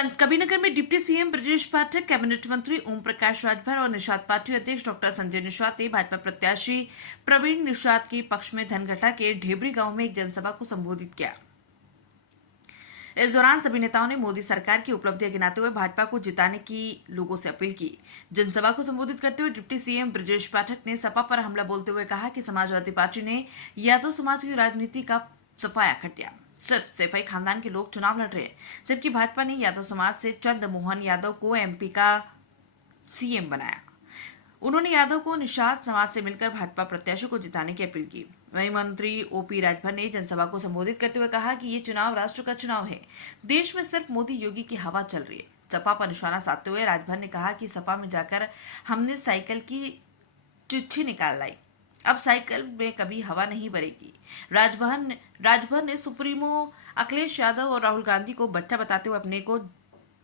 कबीरनगर में deputy CM Brajesh Pathak, cabinet मंत्री ओम प्रकाश राजभर और निषाद पार्टी अध्यक्ष डॉक्टर संजय निषाद ने भाजपा प्रत्याशी प्रवीण निषाद के पक्ष में धनघटा के ढेबरी गांव में एक जनसभा को संबोधित किया। इस दौरान सभी नेताओं ने मोदी सरकार की उपलब्धियां गिनाते हुए भाजपा को जिताने की लोगों से अपील की। जनसभा को संबोधित करते हुए डिप्टी सीएम ब्रजेश पाठक ने सपा पर हमला बोलते हुए कहा कि समाजवादी पार्टी ने यादव समाज की राजनीति का सफाया कर दिया। सिर्फ सैफई खानदान के लोग चुनाव लड़ रहे हैं, जबकि भाजपा ने यादव समाज से चंद मोहन यादव को एमपी का सीएम बनाया। उन्होंने यादव को निषाद समाज से मिलकर भाजपा प्रत्याशी को जिताने की अपील की। वहीं मंत्री ओपी राजभर ने जनसभा को संबोधित करते हुए कहा कि ये चुनाव राष्ट्र का चुनाव है। देश में सिर्फ मोदी योगी की हवा चल रही है। सपा पर निशाना साधते हुए राजभर ने कहा कि सपा में जाकर हमने साइकिल की चिट्ठी निकाल लाई, अब साइकिल में कभी हवा नहीं भरेगी। राजभर ने सुप्रीमो अखिलेश यादव और राहुल गांधी को बच्चा बताते हुए अपने को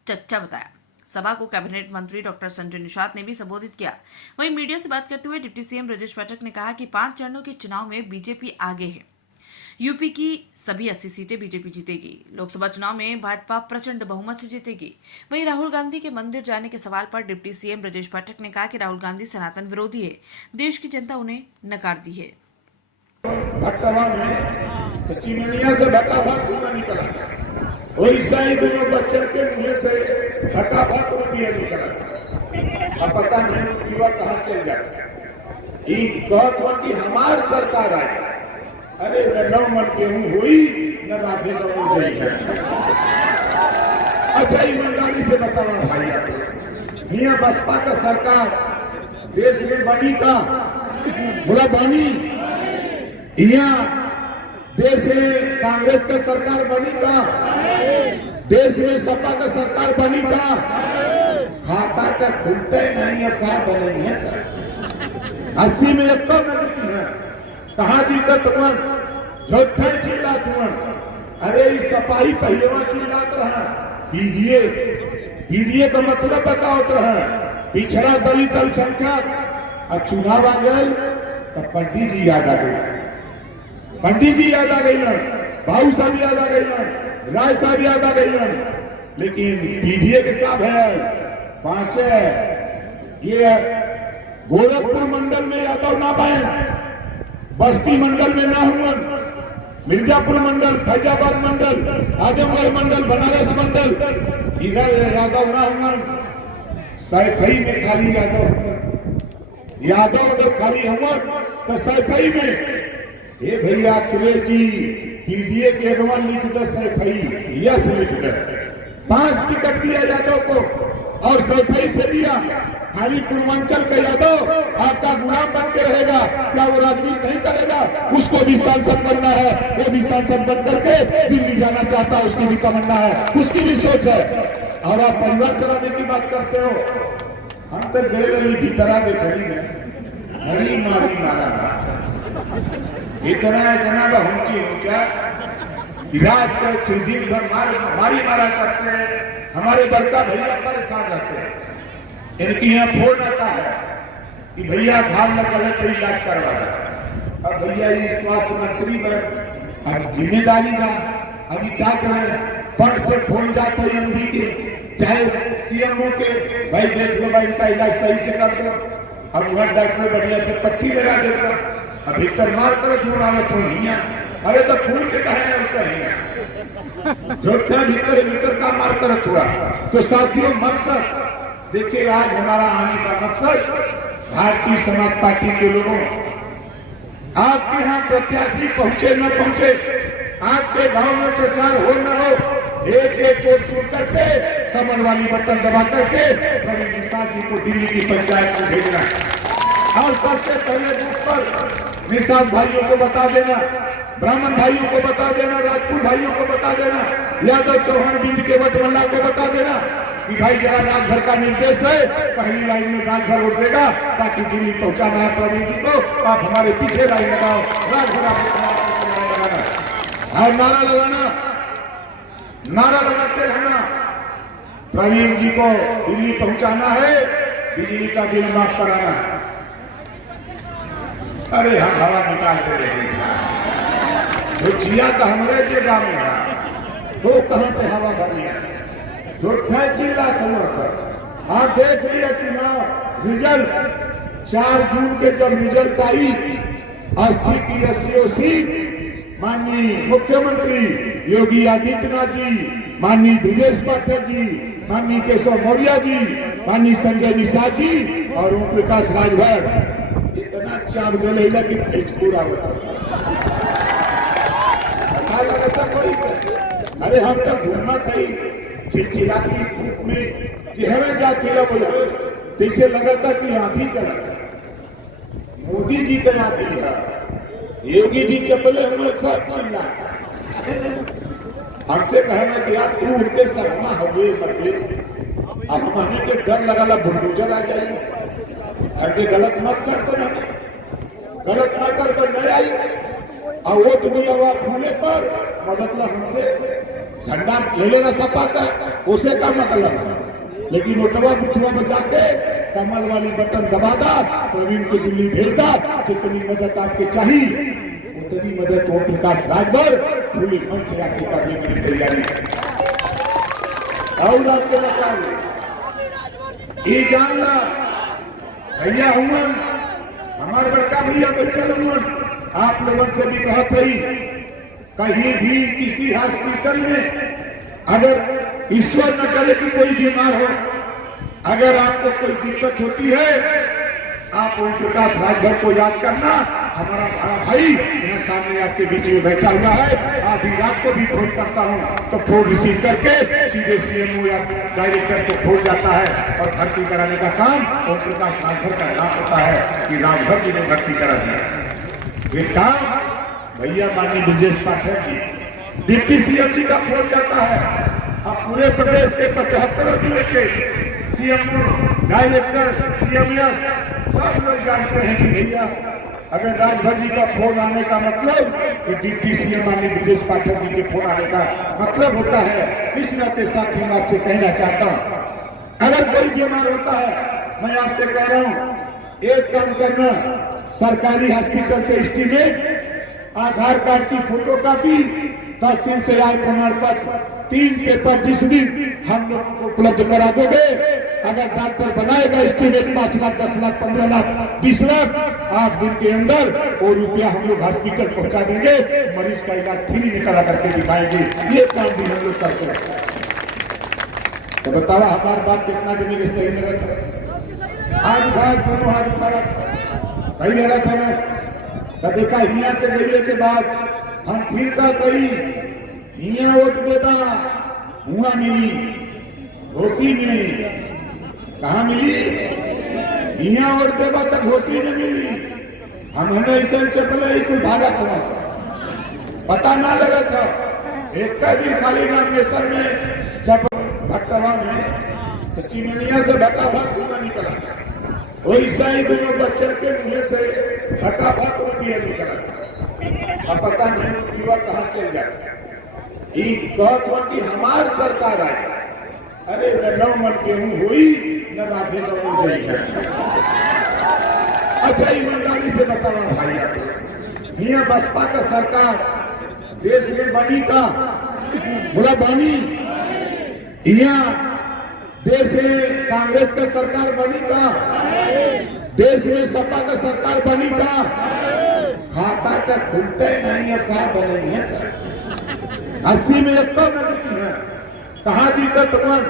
चच्चा बताया। सभा को कैबिनेट मंत्री डॉक्टर संजय निषाद ने भी संबोधित किया। वहीं मीडिया से बात करते हुए डिप्टी सीएम ब्रजेश पाठक ने कहा कि 5 चरणों के चुनाव में बीजेपी आगे है। यूपी की सभी 80 सीटें बीजेपी जीतेगी। लोकसभा चुनाव में भाजपा प्रचंड बहुमत से जीतेगी। वहीं राहुल गांधी के मंदिर जाने के सवाल पर डिप्टी सीएम ब्रजेश पाठक ने कहा कि राहुल गांधी सनातन विरोधी है। देश की जनता उन्हें नकार दी है। दोनों बच्चों के मुंह से धक्का रुपया निकला था। अब पता नहीं युवा कहाँ चल जाता कि हमार सरकार आए। अरे न 9 मन गेहूं हुई न राधे गऊ गई है। अच्छा ईमानदारी से बताओ भाई, यहाँ बसपा का सरकार देश में बनी का बोला बनी? यहाँ देश में कांग्रेस का सरकार बनी का? देश में सपा का सरकार बनी का? खाता तक खुलते नहीं है, क्या बनेंगे सर? 80 में एक तो न जीती है, कहा जीता तुमन? झोठा चिल्ला तुमन। अरे इस सपाही पहलवा चिल्लात रहा पीडीए का मतलब बताओ रहा पिछड़ा दलित अल्पसंख्यक। अब चुनाव आ गए तो पंडित जी याद आ गए, भाऊ साहब याद आ गई, राय साहब याद आ गई। लेकिन पीडीए के क्या भैल 5 ये गोरखपुर मंडल में यादव ना पाए, बस्ती मंडल में ना हुआ, मिर्जापुर मंडल, फैजाबाद मंडल, आजमगढ़ मंडल, बनारस मंडल, इधर यादव ना हुआ। सैफई में खाली यादव अगर खाली हुआ तो सैफई में ये भैया अखिलेश जी पीडीए के अगवान लिख दे सैफई, यस लिख दे। 5 टिकट दिया यादव को और सैफई से दिया। खाली पूर्वांचल का यादव आपका गुलाम बन के रहेगा, क्या वो राजनीति नहीं करेगा? उसको भी सांसद बनना है, वो भी सांसद बन करके दिल्ली जाना चाहता है, उसकी भी तमन्ना है, उसकी भी सोच है। और आप परिवार चलाने की बात करते हो। हम तो गए भीतरा देखली में हरी मारी मारा इतना जनाब ऊंचा इलाज कर दिन भर मारी मारा करते हैं। हमारे बड़का भैया परेशान रहते हैं। इनकी यहाँ फोन आता है कि भैया घाव न गलत तो इलाज करवाना। अब भैया ये स्वास्थ्य मंत्री पर अब जिम्मेदारी का अभी क्या करें? फंड से फोन जाते हैं एमडी के चाहे सीएमओ के, भाई देख लो भाई इनका इलाज सही से कर दो। अब वह डॉक्टर बढ़िया से पट्टी लगा देता, अब भीतर मार कर जोड़ावे छोड़िया। अरे तो फूल के कहने होता है जोड़ता भीतर का मार कर हुआ। तो साथियों मकसद देखिए, आज हमारा आने का मकसद भारतीय समाज पार्टी के लोगों, आपके यहाँ प्रत्याशी पहुंचे न पहुंचे, आपके गांव में प्रचार हो न हो, एक वोट चुन करके कमल वाली बटन दबा करके प्रवीण निषाद जी को दिल्ली की पंचायत में भेजना। और सबसे पहले बूथ पर निषाद भाइयों को बता देना, ब्राह्मण भाइयों को बता देना, राजपूत भाइयों को बता देना, यादव चौहान बिंद के वटमल्ला को बता देना कि भाई जरा राजभर का निर्देश है, पहली लाइन में राजभर वोट देगा ताकि दिल्ली पहुंचाना है प्रवीण जी को। आप हमारे पीछे लाइन लगाओ, राजभर आपको लगाना और नारा लगाते रहना। प्रवीण जी को दिल्ली पहुंचाना है, बिजली का बिल माफ कराना है। अरे हम हवा निकालते रहेंगे, जो जिया का हमारे जगह में है वो कहां से हवा भरी है? झूठा चिल्ला तुम सब। आप देख लिया चुनाव रिजल्ट 4 जून के जब रिजल्ट आई 80 की 80 सीट माननीय मुख्यमंत्री योगी आदित्यनाथ जी, माननीय ब्रजेश पाठक जी, माननीय केशव मौर्य जी, माननीय संजय निषाद जी और ओम प्रकाश राजभर इतना चाप दिलेगा कि पेज पूरा बता लगा था कोई। अरे हम तो घूमना था चिलचिलाती धूप में चेहरा जा चिला बोला पीछे लगा था कि आंधी चला था। मोदी जी का आंधी है, योगी जी चपले हुए सब चिल्ला। हमसे कहना कि यार तू उनके सरमा हुए बटे अब हमारे के डर लगा बुलडोजर आ जाए। अरे गलत मत कर तो नहीं, गलत न कर तो नहीं आई और वो तुम्हें हवा फूले पर मदद ला हमसे झंडा ले लेना सपा का उसे का मतलब है। लेकिन नोटवा पिछुआ बचा के कमल वाली बटन दबा दा, प्रवीण को दिल्ली भेज दा। जितनी मदद आपके चाहिए उतनी मदद ओम प्रकाश राजभर खुली मन से आपकी करने की तैयारी है। और आपको बता दें ये जानना भैया हुमन हमारे बड़का भैया बच्चल हुमन आप लोगों से भी कहा थी कहीं भी किसी हॉस्पिटल में अगर ईश्वर न करे कि कोई बीमार हो, अगर आपको कोई दिक्कत होती है आप ओम प्रकाश राजभर को याद करना। हमारा बड़ा भाई यहाँ सामने आपके बीच में बैठा हुआ है। आधी रात को भी फोन करता हूँ तो फोन रिसीव करके सीधे सीएमओ या डायरेक्टर को फोन जाता है और भर्ती कराने का काम ओम प्रकाश राजभर का नाम होता है कि राजभर जी ने भर्ती करा दिया। ये काम भैया माननीय ब्रजेश पाठक जी, डिप्टी सीएम जी का फोन जाता है। अब पूरे प्रदेश के 75 जिले के सीएमओ, डायरेक्टर, सीएमएस सब लोग जानते हैं कि भैया अगर राजभर जी का फोन आने का मतलब कि डिप्टी सीएम माननीय ब्रजेश पाठक जी के फोन आने का मतलब होता है। इस नाते साथ मैं आपसे कहना चाहता हूं अगर कोई बीमार होता है मैं आपसे कह रहा हूं एक काम करना, सरकारी हॉस्पिटल से एस्टीमेट, आधार कार्ड की फोटो कॉपी, तहसील से आय प्रमाण पत्र, 3 पेपर जिस दिन हम लोगों को उपलब्ध करा दोगे, अगर डॉक्टर बनाएगा एस्टीमेट 5 लाख, 10 लाख, 15 लाख, 20 लाख, 8 दिन के अंदर वो रुपया हम लोग हॉस्पिटल पहुंचा देंगे, मरीज का इलाज फ्री में करा करके दिखाएंगे। ये काम भी हम लोग करते हैं। तो बताओ हमारी बात कितना देने के सही लगा था? आज बार दोनों हाथ उठा कहीं लगा था ना तो देखा हिया से गईले के बाद हम फिर का कही हिया वोट देता हुआ मिली घोसी में, कहा मिली हिया वोट देवा तक घोसी में मिली। हमने ऐसा चपले ही कोई भागा थोड़ा सा पता ना लगा था। एक का दिन खाली नामिनेशन में जब भट्टवा में तो चिमनिया से भट्टा भाग धुआं निकला, वैसा ही दोनों बच्चों के मुंह से भट्टा भाग रुपया निकला था। अब पता नहीं युवा कहाँ चल जाता। कि हमार सरकार आए, अरे न 9 मन गेहूं हुई न राधे गऊ गई है। अच्छा ईमानदारी से बताओ भाई, यहाँ बसपा का सरकार देश में बनी का बोला बनी, यहाँ देश में कांग्रेस का सरकार बनी का, देश में सपा का सरकार बनी का, खाता तक खुलते नहीं है, क्या बनेंगे सर? 80 में एक तो नजर है, कहा जीता तुमन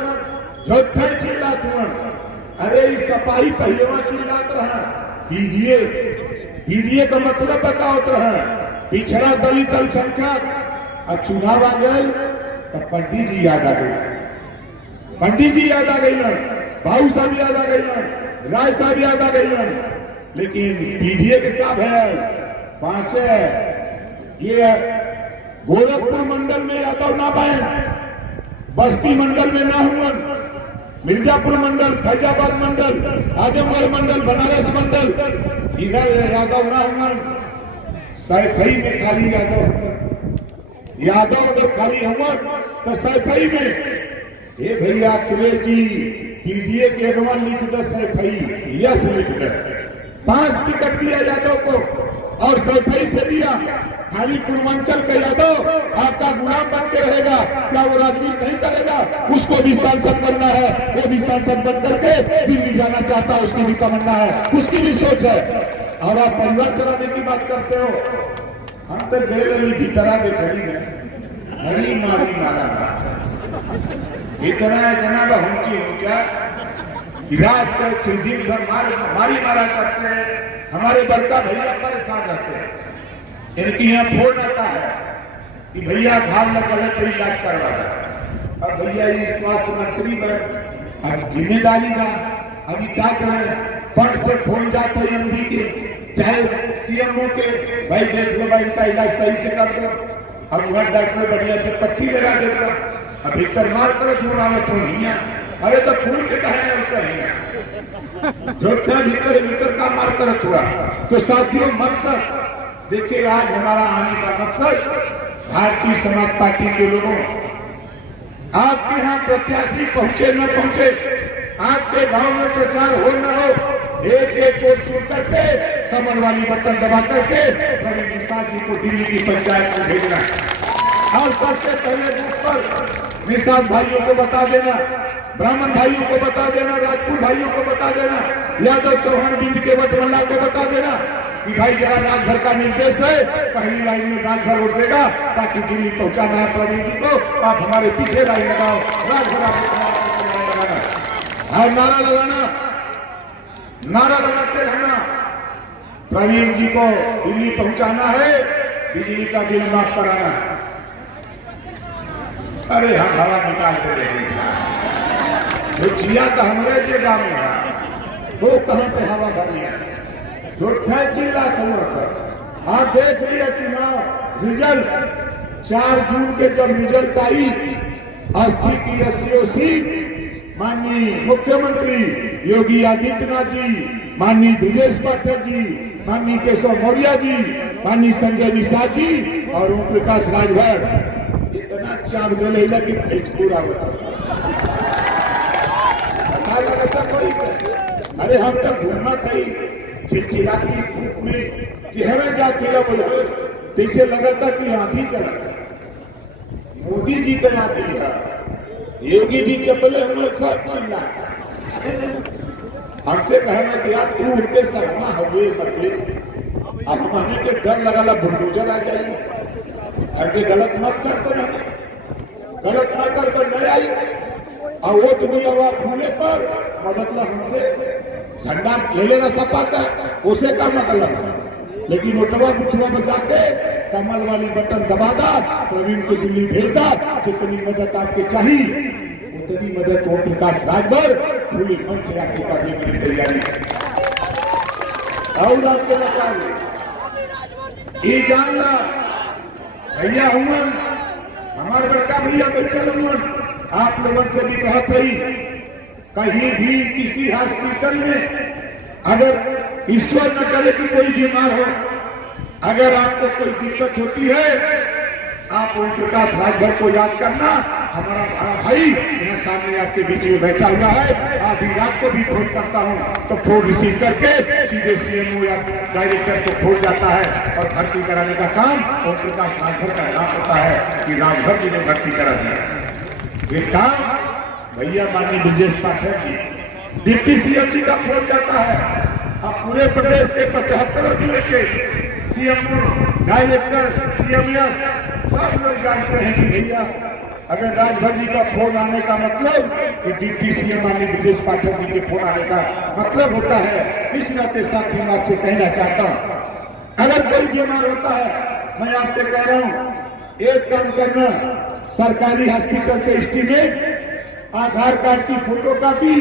झोठे चिल्ला तुमन। अरे इस सपाही पहिलवा चिल्लात रहा पीडीए का मतलब बताओ रहा, पिछड़ा दलित अल्पसंख्यक। अब चुनाव आ गए तो पंडित जी याद आ गए, पंडित जी याद आ गई, भाऊ साहब याद आ गई, राय साहब याद आ गई। लेकिन पीडीए के क्या भय 5 ये गोरखपुर मंडल में यादव ना पाए, बस्ती मंडल में ना हुआ, मिर्जापुर मंडल, फैजाबाद मंडल, आजमगढ़ मंडल, बनारस मंडल, इधर यादव ना हुआ। सैफई में खाली यादव अगर खाली हुआ तो सैफई में हे भैया अखिलेश जी पीडीए के अगवा लिख दे, सैफई यस लिख दे। 5 टिकट दिया यादव को, और सफाई से दिया। खाली पूर्वांचल का यादव आपका गुलाम बन के रहेगा, क्या वो राजनीति नहीं करेगा? उसको भी सांसद बनना है, वो भी सांसद बन करके दिल्ली जाना चाहता है, उसकी भी तमन्ना है, उसकी भी सोच है। और आप परिवार चलाने की बात करते हो। हम तो गए भीतरा देखली ने हरी मारी मारा इतना है जनाब ऊंचा रात के दिन भर मारी मारा करते हैं। हमारे बड़का भैया परेशान रहते हैं। इनकी यहाँ फोन आता है कि भैया घाव लग गलत तो इलाज करवाना। अब भैया ये स्वास्थ्य मंत्री पर अब जिम्मेदारी बा, अभी क्या करें? फंड से फोन जाता है एमडी के चाहे सीएमओ के, भाई देख लो भाई इनका इलाज सही से कर दो। अब वह डॉक्टर बढ़िया से पट्टी लगा देगा। अब भीतर मार करो जोड़ आवे छोड़िया, अरे तो फूल के कहने होता है जोड़ता भीतर भीतर का मार करत हुआ। तो साथियों मकसद देखिए, आज हमारा आने का मकसद भारतीय समाज पार्टी के लोगों, आपके यहाँ प्रत्याशी पहुंचे न पहुंचे, आपके गांव में प्रचार हो न हो, एक एक वोट चुन करके कमल वाली बटन दबा करके प्रवीण निषाद जी को दिल्ली की पंचायत में भेजना। और सबसे पहले बूथ पर निषाद भाइयों को बता देना, ब्राह्मण भाइयों को बता देना, राजपूत भाइयों को बता देना, यादव चौहान बिंद के वटमल्ला को बता देना कि भाई जरा राजभर का निर्देश है, पहली लाइन में राजभर वोट देगा ताकि दिल्ली पहुंचाना है प्रवीण जी को। आप हमारे पीछे लाइन लगाओ, राजभर लगाना और नारा लगाते रहना। प्रवीण जी को दिल्ली पहुंचाना है, बिजली का बिल माफ कराना है। अरे हम हवा निकालते रहेंगे, जो जिया तो हमारे जगह में है वो कहां से हवा भरी है? जो चिल्ला था सर, आप देख लिया चुनाव रिजल्ट 4 जून के जब रिजल्ट आई 80 की 80 सीट माननीय मुख्यमंत्री योगी आदित्यनाथ जी, माननीय ब्रजेश पाठक जी, माननीय केशव मौर्य जी, माननीय संजय निषाद जी और ओम प्रकाश राजभर इतना चाप दे कि भेज पूरा बता लगता कोई। अरे हम तो घूमना थी चिलचिलाती धूप में, चेहरा जा खिला बोले पीछे लगा था कि आंधी चला था। मोदी जी का आंधी है, योगी जी चपले हुए सब चिल्ला। हमसे कहना कि यार तू उनके सरमा हुए मटे, अब हमें के डर लगा बुलडोजर आ जाए। अरे गलत मत कर तो नहीं, गलत ना कर तो नहीं आई। और वो तुम्हें अब फूले पर मदद ला हमसे झंडा ले लेना सपा का, उसे का मतलब है। लेकिन ओटवा बुथवा बचा के कमल वाली बटन दबा दा, प्रवीण को दिल्ली भेज दा। जितनी मदद आपके चाहिए उतनी मदद ओम प्रकाश राजभर खुली मन से आपकी करने की तैयारी है। और आपको बता दें ये जानना भैया हुमन हमारे बड़का भैया बैठे हुमन, आप लोगों से भी कहा थी कहीं भी किसी हॉस्पिटल में अगर ईश्वर न करे कि कोई बीमार हो, अगर आपको कोई दिक्कत होती है आप ओम प्रकाश राजभर को याद करना। हमारा बड़ा भाई यहाँ सामने आपके बीच में बैठा हुआ है। आधी रात को भी फोन करता हूँ तो फोन रिसीव करके सीधे सीएमओ या डायरेक्टर को फोन जाता है और भर्ती कराने का काम ओम प्रकाश राजभर का नाम होता है कि राजभर जी ने भर्ती करा दिया। ये काम भैया माननीय ब्रजेश पाठक जी, डिप्टी सीएम जी का फोन जाता है। अब पूरे प्रदेश के 75 जिले के सीएमओ, डायरेक्टर, सीएमएस सब लोग जानते हैं कि भैया अगर राजभर जी का फोन आने का मतलब कि डिप्टी सीएम माननीय ब्रजेश पाठक जी के फोन आने का मतलब होता है। इस नाते साथ ही मैं आपसे कहना चाहता हूँ, अगर कोई बीमार होता है मैं आपसे कह रहा हूँ एक काम करना, सरकारी हॉस्पिटल से एस्टीमेट, आधार कार्ड की फोटो कॉपी,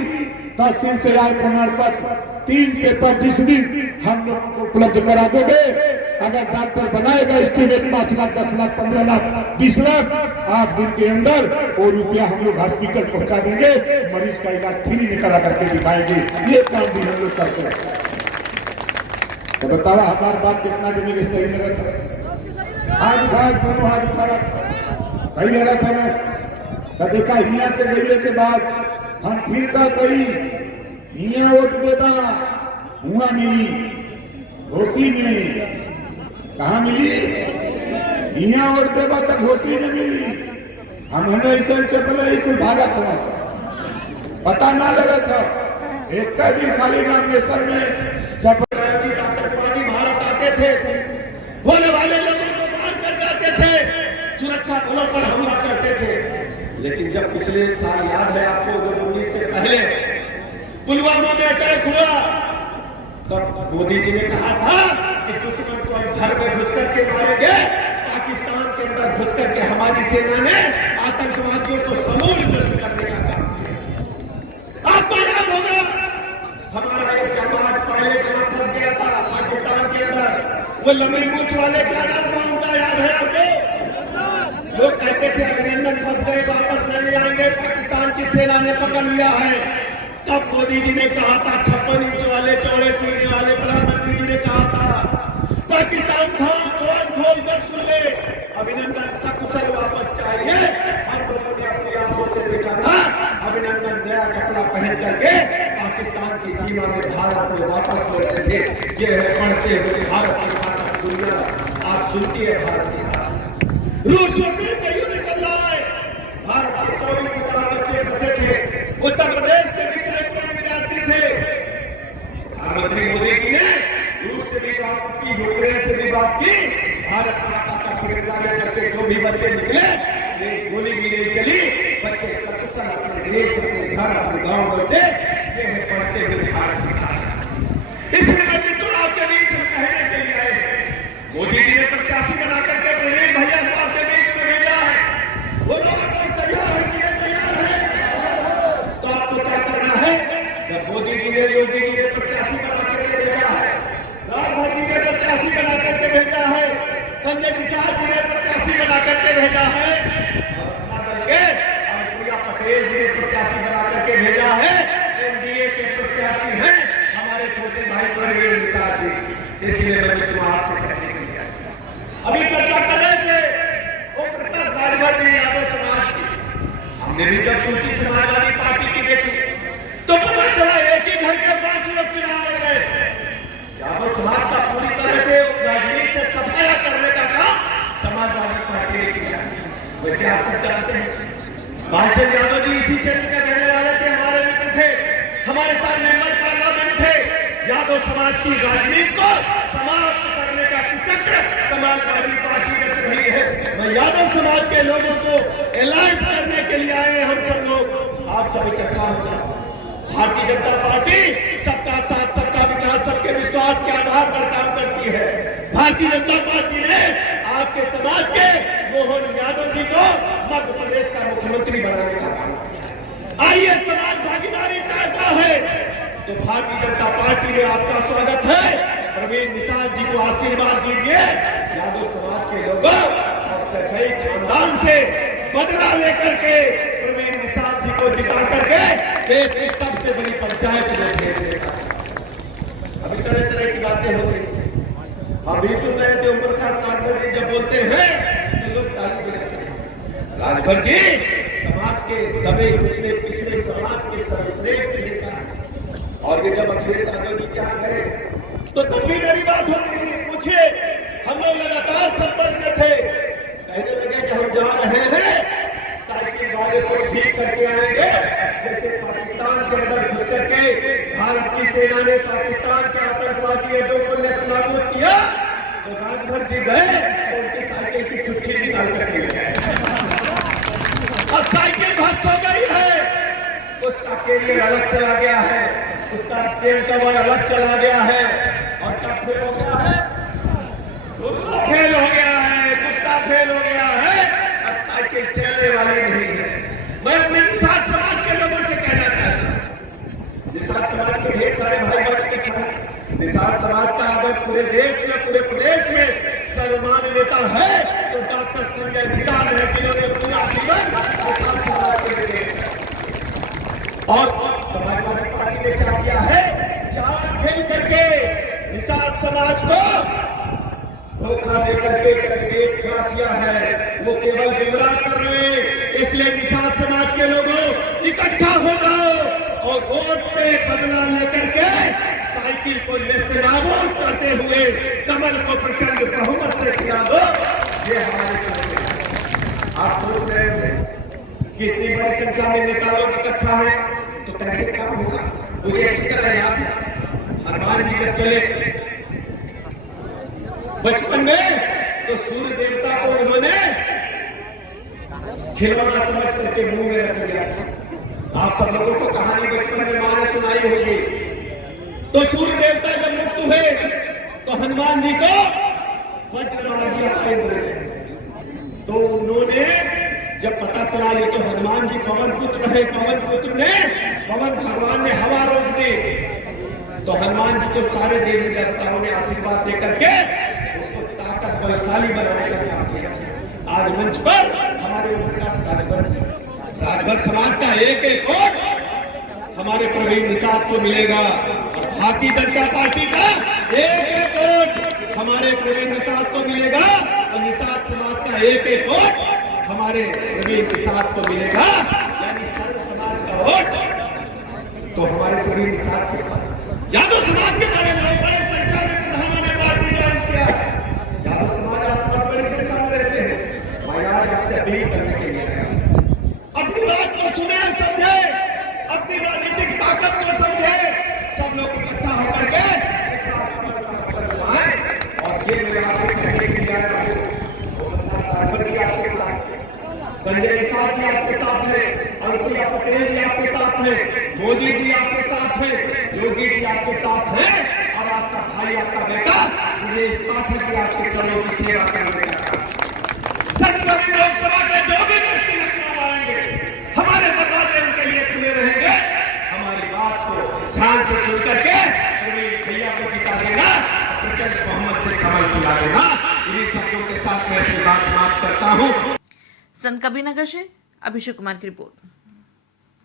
तहसील से आय प्रमाण पत्र, 3 पेपर जिस दिन हम लोगों को उपलब्ध करा दोगे, अगर डॉक्टर बनाएगा एस्टीमेट 5 लाख, 10 लाख, 15 लाख, 20 लाख, 8 दिन के अंदर वो रुपया हम लोग हॉस्पिटल पहुंचा देंगे, मरीज का इलाज फ्री में करा करके दिखाएंगे। ये काम भी हम लोग करते हैं। तो बतावा हमारी बात कितना देने के सही लगा था? आज बात दोनों हाथ उठा सही लगा था ना? तो देखा हिया से गईले के बाद हम फिर का कही हिया वोट देता हुआ मिली घोसी में कहा मिली? यहाँ और देवा तक घोषी नहीं मिली। हमने ऐसा चपल कोई भागा था, पता ना लगा था। एक दिन खाली नामिनेशन में चपल आतंकवादी भारत आते थे, होने वाले लोगों को मार कर जाते थे, सुरक्षा बलों पर हमला करते थे। लेकिन जब पिछले साल याद है आपको, जब 19 से पहले पुलवामा में अटैक हुआ, तब मोदी जी ने कहा था कि दुश्मन को हम घर में घुस करके मारेंगे। पाकिस्तान के अंदर घुस करके हमारी सेना ने आतंकवादियों को समूल नष्ट करने का काम किया। आपको याद होगा, हमारा एक जवान पायलट वहां फंस गया था पाकिस्तान के अंदर। वो लंबी मूंछ वाले, क्या नाम था उनका, याद है आपको? लोग कहते थे अभिनंदन फंस गए, वापस नहीं आएंगे, पाकिस्तान की सेना ने पकड़ लिया है। तब मोदी जी ने कहा था, 56 इंच वाले चौड़े सीने वाले प्रधानमंत्री जी ने कहा था, पाकिस्तान था खोल कर सुन ले, अभिनंदन सकुशल वापस चाहिए। हम लोगों ने अपनी आंखों से देखा था, अभिनंदन नया कपड़ा पहन करके पाकिस्तान की सीमा में भारत को वापस लौटे थे। ये है बढ़ते हुए भारत की ताकत। दुनिया आज सुनती है भारत की ताकत। रूस यूक्रेन में युद्ध चल रहा है, भारत के 24,000 बच्चे फंसे थे। उत्तर प्रदेश के निचले कुल विद्यार्थी थे। प्रधानमंत्री मोदी जी ने रूस से भी बात की, यूक्रेन से भी बात की। भारत माता का तिरंगा लेकर के जो भी बच्चे निकले, एक गोली भी नहीं चली, बच्चे सकुशल अपने देश, अपने घर, अपने गांव लौटे। ये है बढ़ते हुए भारत की ताकत। इसलिए मैं मित्रों आपके बीच हम कहने के लिए आए हैं, मोदी जी ने प्रत्याशी बना करके प्रवीण भैया को आपके बीच में भेजा है। वो लोग अब तैयार है कि नहीं तैयार है? तो आपको क्या करना है? जब मोदी जी ने, योगी जी ने प्रत्याशी बना करके भेजा है, राघव जी ने प्रत्याशी बना करके भेजा है, संजय प्रसाद जी ने प्रत्याशी बना करके भेजा है, और अपना दल के अनुप्रिया पटेल जी ने प्रत्याशी बना करके भेजा है। एनडीए के प्रत्याशी हैं हमारे छोटे भाई प्रवीण निषाद जी। इसलिए मैंने तुम आपसे कहने के लिए अभी चर्चा कर रहे थे ओम प्रकाश राजभर जी यादव समाज की। हमने भी जब सूची समाजवादी पार्टी की देखी तो पता चला एक ही घर के 5 लोग चुनाव लड़ रहे। यादव समाज का पूरी तरह से राजनीति से सफाया करने का काम समाजवादी पार्टी ने किया। वैसे आप सब जानते हैं, बालचंद यादव जी इसी क्षेत्र के रहने वाले थे, हमारे मित्र थे, हमारे साथ मेंबर पार्लियामेंट थे। यादव समाज की राजनीति को समाप्त करने का कुचक्र समाजवादी पार्टी रच रही है। मैं यादव समाज के लोगों को अलर्ट करने के लिए आए हम सब लोग, आप सब इकट्ठा हो जाए। भारतीय जनता पार्टी सबका साथ, सबका विकास, सबके विश्वास के आधार पर काम करती है। भारतीय जनता पार्टी ने आपके समाज के मोहन यादव जी को मध्य प्रदेश का मुख्यमंत्री बनाने का काम किया। आइए, समाज भागीदारी चाहता है तो भारतीय जनता पार्टी में आपका स्वागत है। प्रवीण निषाद जी को आशीर्वाद दीजिए। यादव समाज के लोगों और सफाई खानदान से बदला लेकर के प्रवीण निषाद जी को जिता करके देश की सबसे बड़ी पंचायत में भेज देगा। अभी तरह तरह की बातें हो गई। हम भी सुन रहे थे, ओम प्रकाश राजभर जी जब बोलते हैं तो लोग ताली बजाते हैं। राजभर जी समाज के दबे पिछले समाज के सर्वश्रेष्ठ नेता, और ये जब अखिलेश यादव जी क्या करें तो तब भी मेरी बात होती थी। पूछे, हम लोग लगातार संपर्क में थे, कहने लगे कि हम जा रहे हैं, साइकिल वाले को ठीक करके आएंगे। जैसे पाकिस्तान के अंदर घुस करके भारत की सेना ने पाकिस्तान के आतंकवादी अड्डों को नेस्तनाबूद किया, तो राजभर जी गए तो उनकी साइकिल की छुट्टी निकाल करके गए। अब साइकिल ध्वस्त हो गई है, उसका कैरियर अलग चला गया है, उसका चेन कवर अलग चला गया है, और क्या फेल हो गया है? फेल हो गया है, कुत्ता फेल हो गया है, अब साइकिल चलने वाली नहीं है। मैं अपने निषाद समाज के लोगों से कहना चाहता हूँ, निषाद समाज के ढेर सारे भाई बहन के खड़े, निषाद समाज का अगर पूरे देश में, पूरे प्रदेश में सर्वमान्य नेता है तो डॉक्टर संजय निषाद है, जिन्होंने पूरा जीवन निषाद समाज के लिए। और समाजवादी पार्टी ने क्या किया है? चाल खेल करके निषाद समाज को धोखा देकर के कैंडिडेट खड़ा किया है। वो केवल गुमराह कर रहे हैं। इसलिए निषाद समाज के लोगों इकट्ठा हो जाओ और वोट पे बदला लेकर के साइकिल को नेस्तनाबूद करते हुए कमल को प्रचंड बहुमत से किया दो। ये हमारे चलते हैं। आप सोच रहे थे कि इतनी बड़ी संख्या में नेता लोग इकट्ठा है तो कैसे काम होगा। मुझे अच्छी तरह याद है हनुमान जी जब चले बचपन में तो सूर्य देवता को उन्होंने खिलौना समझ करके मुंह में रख लिया। आप सब लोगों को कहानी बचपन में मां ने सुनाई होगी। तो सूर्य देवता जब मुक्त हुए तो हनुमान जी को वज्र मार दिया था इंद्र ने। तो उन्होंने जब पता चला ये तो हनुमान जी पवन पुत्र है, पवन भगवान ने हवा रोक दी। तो हनुमान जी को सारे देवी देवताओं ने आशीर्वाद देकर के उनको ताकत बलशाली बनाने का काम किया। आज मंच पर हमारे राजभर समाज का एक एक वोट हमारे प्रवीण निषाद को मिलेगा और भारतीय जनता पार्टी का एक एक वोट हमारे प्रवीण निषाद को मिलेगा और निषाद समाज का एक एक वोट हमारे प्रवीण निषाद को मिलेगा। यानी सर्व समाज का वोट तो हमारे प्रवीण निषाद के पास। यादव समाज के बड़े संख्या में प्रधानों ने पार्टी ज्वाइन किया है। यादव समाज आसपास बड़ी संख्या में रहते हैं। मैं आज आपसे अपील करने के लिए अपनी बात को सुने, समझे, अपनी राजनीतिक ताकत को समझे। सब लोग इकट्ठा होकर के इस बात का मतलब करवाएं। और ये मेरे आपसे कहने की आया जी आपके साथ, संजय निषाद जी आपके साथ है, अनुप्रिया पटेल जी आपके साथ है, मोदी जी आपके साथ है, योगी जी आपके साथ है और आपका भाई आपका बेटा मुझे इस पाठक की आपके चरणों की सेवा करने का सभी लोकसभा के जो भी व्यक्ति लखनऊ आएंगे हमारे दरवाजे उनके लिए खुले रहेंगे। हमारी बात को ध्यान से सुन करके भैया को जिता देना, प्रचंड बहुमत से कमल खिला देना। इन्हीं शब्दों के साथ मैं अपनी बात समाप्त करता हूँ। संत कबीरनगर से अभिषेक कुमार की रिपोर्ट।